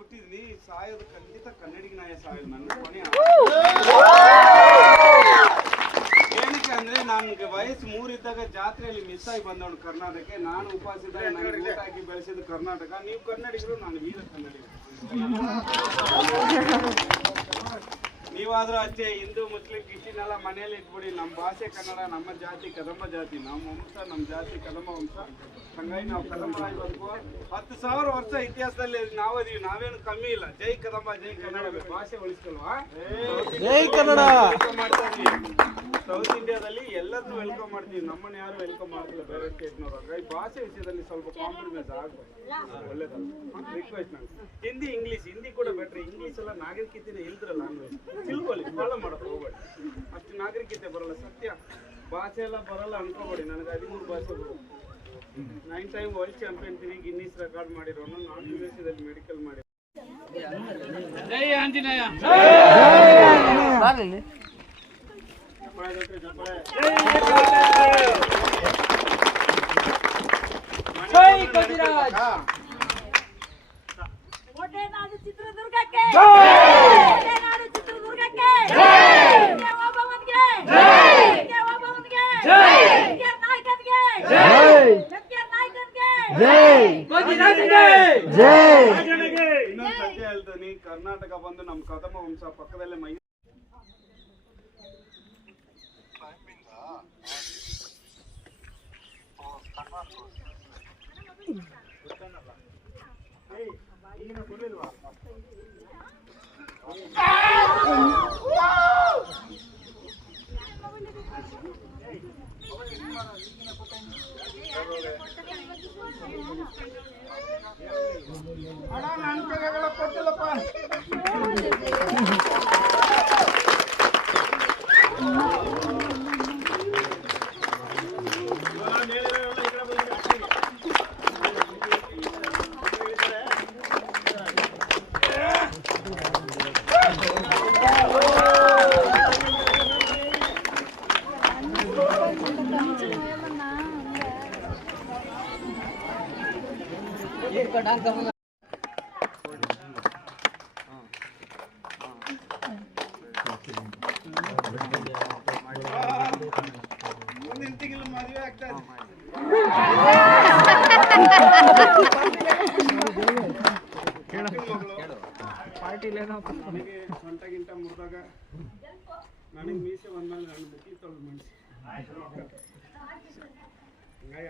ಕೊಟ್ಟಿದ್ವಿ ಸಾಯೋದು ಖಂಡಿತ ಕನ್ನಡಿಗ ನಾಯ ಸಾಯೋದು ನನ್ನ ಕೊನೆ ಏನಕ್ಕೆ ಅಂದ್ರೆ ನಮ್ಗೆ ವಯಸ್ಸು 3 ಇದ್ದಾಗ ಜಾತ್ರೆಯಲ್ಲಿ ಮಿಸ್ ಆಗಿ ಬಂದವನು ಕರ್ನಾಟಕಕ್ಕೆ. ನಾನು ಉಪವಾಸ ಇದ್ದಾಗ ನನಗೆ ಊಟ ಹಾಕಿ ಬೆಳೆಸಿದ್ದು ಕರ್ನಾಟಕ. ನೀವು ಕನ್ನಡಿಗರು, ನಾನು ವೀರ ಕನ್ನಡಿಗರು. ನೀವಾದ್ರೂ ಅಷ್ಟೇ, ಹಿಂದೂ ಮುಸ್ಲಿಂ ಕ್ರಿಶ್ಚಿಯನ್ ಮನೆಯಲ್ಲಿ ಇಟ್ಬಿಡಿ. ನಮ್ಮ ಭಾಷೆ ಕನ್ನಡ, ನಮ್ಮ ಜಾತಿ ಕದಂಬ ಜಾತಿ, ನಮ್ಮ ವಂಶ ನಮ್ಮ ಜಾತಿ ಕದಂಬ ವಂಶ. ಹಂಗಾಗಿ ನಾವು ಕದಂಬರಾಗಿ ಬದುಕುವ 10,000 ವರ್ಷ ಇತಿಹಾಸದಲ್ಲಿ ನಾವದೀವಿ. ನಾವೇನು ಕಮ್ಮಿ ಇಲ್ಲ. ಜೈ ಕದಂಬ ಜೈ ಕನ್ನಡ. ಭಾಷೆ ಉಳಿಸ್ಕೊಲ್ವಾ? ಜೈ ಕನ್ನಡ ಮಾಡ್ತಾ ಇದೀವಿ. ಸೌತ್ ಇಂಡಿಯಾದಲ್ಲಿ ಎಲ್ಲರನ್ನೂ ವೆಲ್ಕಮ್ ಮಾಡ್ತೀವಿ. ನಮ್ಮನ್ನ ಯಾರು ವೆಲ್ಕಮ್ ಮಾಡ್ತಿಲ್ಲ ಬೇರೆ ಸ್ಟೇಟ್ನವ್ರು. ಹಾಗಾಗಿ ಭಾಷೆ ವಿಷಯದಲ್ಲಿ ಸ್ವಲ್ಪ ಕಾಂಪ್ರಮೈಸ್ ಆಗ್ಬೋದು, ಒಳ್ಳೇದಲ್ಲ. ರಿಕ್ವೆಸ್ಟ್ ನಾನು ಹಿಂದಿ ಇಂಗ್ಲೀಷ್, ಹಿಂದಿ ಕೂಡ ಬೆಟ್ರೆ. ಇಂಗ್ಲೀಷ್ ಎಲ್ಲ ನಾಗರಿಕತೆನೇ ಇಲ್ದ್ರ ಲ್ಯಾಂಗ್ವೇಜ್. ತಿಳ್ಕೊಳ್ಳಿ, ಫಾಲೋ ಮಾಡೋದು ಹೋಗ್ಬೇಡಿ. ಅಷ್ಟು ನಾಗರಿಕತೆ ಬರಲ್ಲ. ಸತ್ಯ ಭಾಷೆ ಎಲ್ಲ ಬರಲ್ಲ ಅನ್ಕೋಬೇಡಿ. ನನಗೆ 13 ಭಾಷೆ ಬರೋದು. 9 time world champion, Guinness record ಮಾಡಿರೋನು. ನಾನು ಯುಎಸ್ಎದಲ್ಲಿ ಮೆಡಿಕಲ್ ಮಾಡಿ. ಜೈ ಆಂಜನೇಯ. ಒಡೆನಾಡು ಚಿತ್ರದುರ್ಗಕ್ಕೆ, ಒಡೆನಾಡು ಚಿತ್ರದುರ್ಗಕ್ಕೆ, ಒಬ್ಬವನಿಗೆ, ಒಬ್ಬವನಿಗೆ, ನಾಯಕನಿಗೆ, ಇನ್ನೊಂದು ಸತ್ಯ ಹೇಳ್ತೀನಿ. ಕರ್ನಾಟಕ ಬಂದು ನಮ್ಮ ಕದಂಬ ವಂಶ ಪಕ್ಕದಲ್ಲೇ ಮೈ ಕೊಟ್ಟಿಲ್ಲಪ್ಪ. ಮುಂದಿನ ತಿಂಗಳು ಮದುವೆ ಆಗ್ತದೆ. ನನಗೆ ಸೊಂಟ ಗಿಂಟ ಮುರಿದಾಗ ನನಗೆ ಮೀಸೆ ಬಂದ್ಮೇಲೆ ನಾನು ಮುಟ್ಲಿ ತೊಳೆದು ಮನ್ಸಿ ಹಂಗಾಗಿ